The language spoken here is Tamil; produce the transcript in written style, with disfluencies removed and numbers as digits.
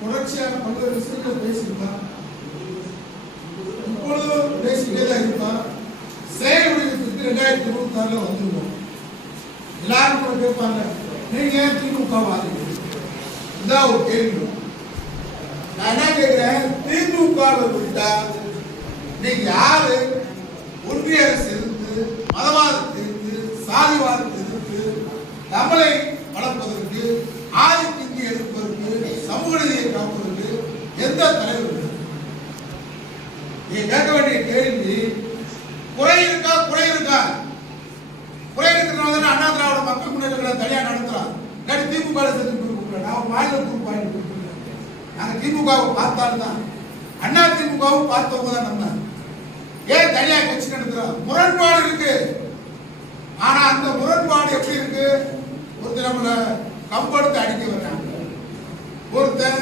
தொடர்ச்சியாக பல்வேறு விஷயங்கள் பேசியிருப்பார். இப்பொழுதும் பேசிக்கிட்டே தான் இருப்பார். செயல் வடிவத்திற்கு 2026 வந்துருவோம். எல்லாரும் கூட கேட்பாங்க, நீங்க ஏன் திமுக வாங்க? இதான் ஒரு கேள்வி. நான் என்ன கேட்கிறேன், திமுக விட்டா நீங்க யாரு? ஒன்றிய அரசு எதிர்த்து, மதவாதத்தை எதிர்த்து, சாதிவாதத்தை எதிர்த்து, தமிழை வளர்ப்பதற்கு, ஆதிக்கத்தை எதிர்ப்பதற்கு, சமூக நீதியை காப்பதற்கு எந்த தலைவர்? நீங்க கேட்க வேண்டிய கேள்வி, குறை இருக்கா? குறை இருக்கா? குறை இருக்கிறனால தான் அண்ணா திராவிட மக்கள் முன்னேற்ற தனியா நடத்துறாங்க. திமுக நான் மாநில பொறுப்பாளர். நாங்க திமுகவை பார்த்தால்தான், அண்ணா திமுகவும் பார்த்தவங்க தான். நம்ம ஏன் தனியா கட்சி நடத்துறோம்? முரண்பாடு இருக்கு. ஆனா அந்த முரண்பாடு எப்படி இருக்கு? ஒருத்தர் நம்மள கம்பெடுத்து அடிக்க வர்றாங்க, ஒருத்தர்